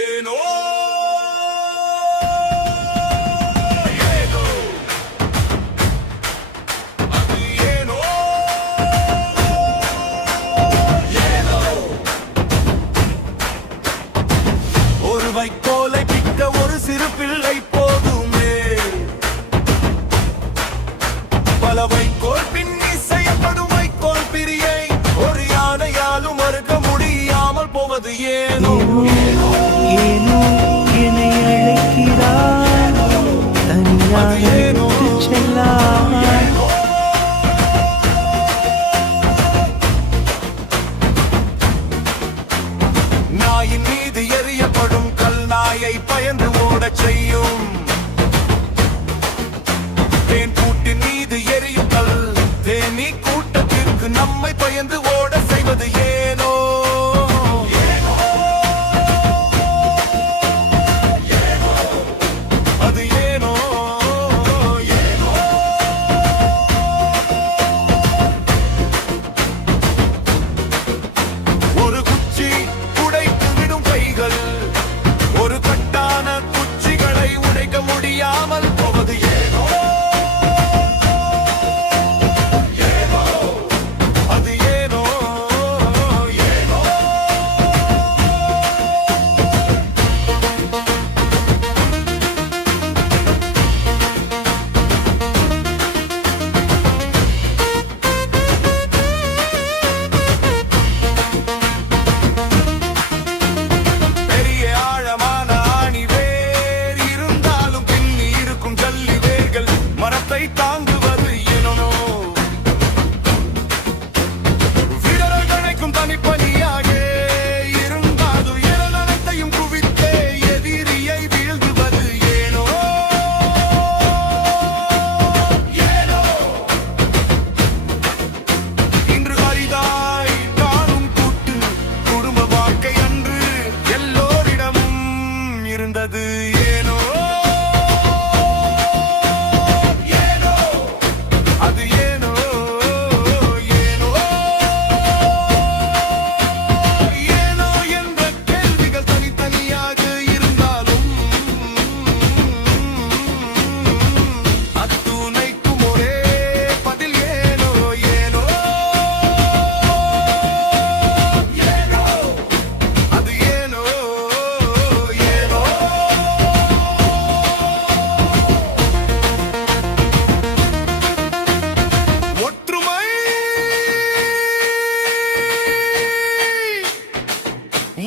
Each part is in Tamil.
ஏனோ வைக்கோலை பிக்க ஒரு சிறு பிள்ளை போதுமே, பல வைக்கோல் பின்னி செய்யப்படும் வைக்கோல் பிரியை ஒரு யானையாலும் மறுக்க முடியாமல் போவது ஏனோ ஏனோ என்னை அழைக்கிறார் தனியாக செல்லாமல். நாயின் மீது எறியப்படும் நாயை பயந்து ஓடச் செய்யும், தேன் கூட்டின் மீது எரியும் கல் தேனீ கூட்டத்திற்கு நம்மை பயந்து ஓட செய்வது ஏனோ அது ஏனோ ஒரு குச்சி உடைத்து விடும் கைகள் ஒரு கட்டான குச்சிகளை உடைக்க முடியாமல் போவது ஏனோ அது ஏனோ பெரிய ஆழமான மரத்தை தாங்குவது ஏனோ விடரை கணைக்கும் தனிப்பணியாக இருந்தாது அனைத்தையும் குவித்தே எதிரியை வீழ்த்துவது ஏனோ இன்று அரிதாய் காணும் கூட்டு குடும்ப வாழ்க்கை அன்று எல்லோரிடமும் இருந்தது ஏனோ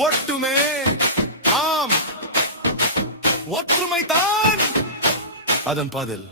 ஒட்டுமே ஆம் ஒற்றுமைதான் அதன் பதில்.